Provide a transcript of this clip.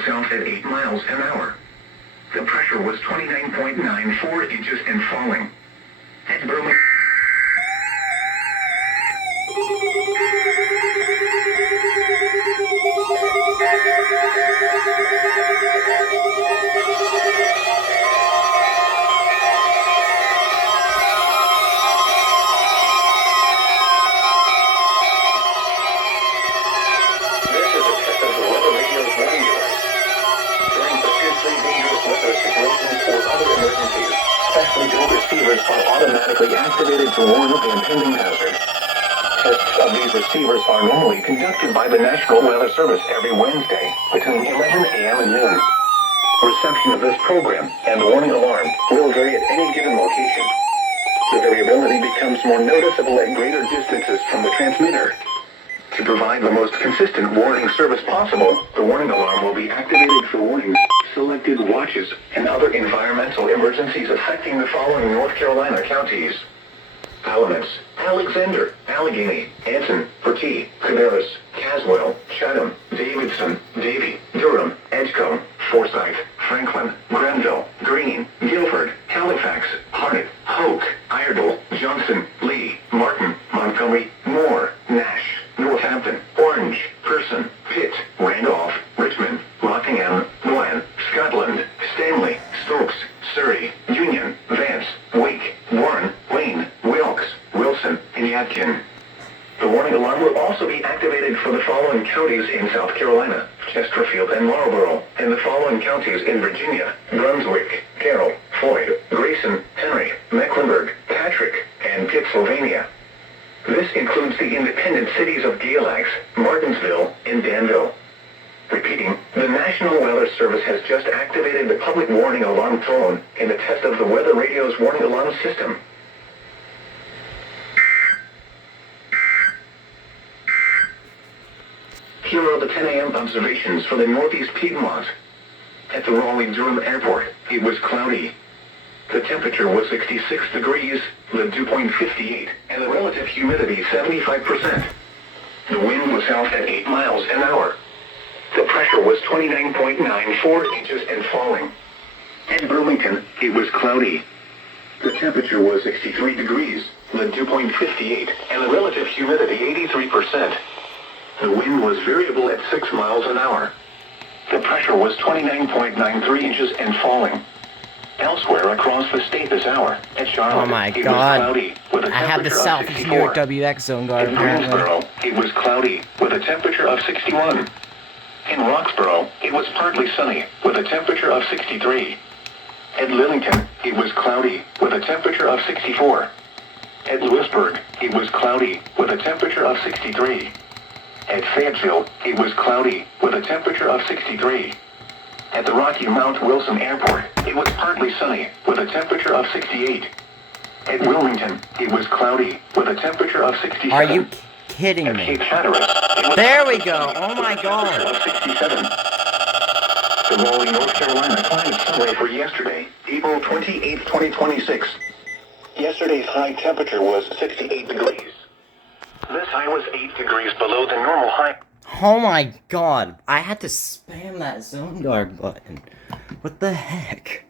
was south at 8 miles an hour. The pressure was 29.94 inches and falling. At Burlington. Receivers are automatically activated to warn of the impending hazard. Tests of these receivers are normally conducted by the National Weather Service every Wednesday between 11 a.m. and noon. Reception of this program and the warning alarm will vary at any given location. The variability becomes more noticeable at greater distances from the transmitter. To provide the most consistent warning service possible, the warning alarm will be activated for warnings, selected watches, and other environmental emergencies affecting the following North Carolina counties: Alamance, Alexander, Allegheny, Anson, Bertie, Cabarrus, Caswell, Chatham, Davidson, Davie, Durham, Edgecombe, Forsyth, Franklin, Grenville, Greene, Guilford, Halifax, Harnett, Hoke, Iredell, Johnson, Lee, Martin, Montgomery, Moore, Nash, Northampton, Orange, Person, Pitt, Randolph, Richmond, Rockingham, Rowan, Scotland, Stanley, Stokes, Surrey, Union, Vance, Wake, Warren, Wayne, Wilkes, Wilson, and Yadkin. The warning alarm will also be activated for the following counties in South Carolina: Chesterfield and Marlborough, and the following counties in Virginia: Brunswick, Carroll, Floyd, Grayson, Henry, Mecklenburg, Patrick, and Pittsylvania. This includes the independent cities of Galax, Martinsville, and Danville. Repeating, the National Weather Service has just activated the public warning alarm tone in the test of the Weather Radio's warning alarm system. Here are the 10 a.m. observations for the Northeast Piedmont. At the Raleigh-Durham Airport, it was cloudy. The temperature was 66 degrees, the dew point 58, and the relative humidity 75%. The wind was south at 8 miles an hour. The pressure was 29.94 inches and falling. At Burlington, it was cloudy. The temperature was 63 degrees, the dew point 58, and the relative humidity 83%. The wind was variable at 6 miles an hour. The pressure was 29.93 inches and falling. Elsewhere across the state this hour, at Charlotte, oh my it God. was cloudy with a I have the temperature of Southeast 64. New York WX zone guard In apparently. Greensboro, it was cloudy with a temperature of 61. In Roxborough, it was partly sunny with a temperature of 63. At Lillington, it was cloudy with a temperature of 64. At Lewisburg, it was cloudy with a temperature of 63. At Fayetteville, it was cloudy with a temperature of 63. At the Rocky Mount Wilson Airport, it was partly sunny with a temperature of 68. At Wilmington, it was cloudy with a temperature of 67. Are you kidding At me? Cape Hatteras, it was There we go. Oh my God. of 67. The Raleigh, North Carolina climate summary for yesterday, April 28, 2026. Yesterday's high temperature was 68 degrees. This high was 8 degrees below the normal high. Oh my God. I had to spam that zone guard button. What the heck?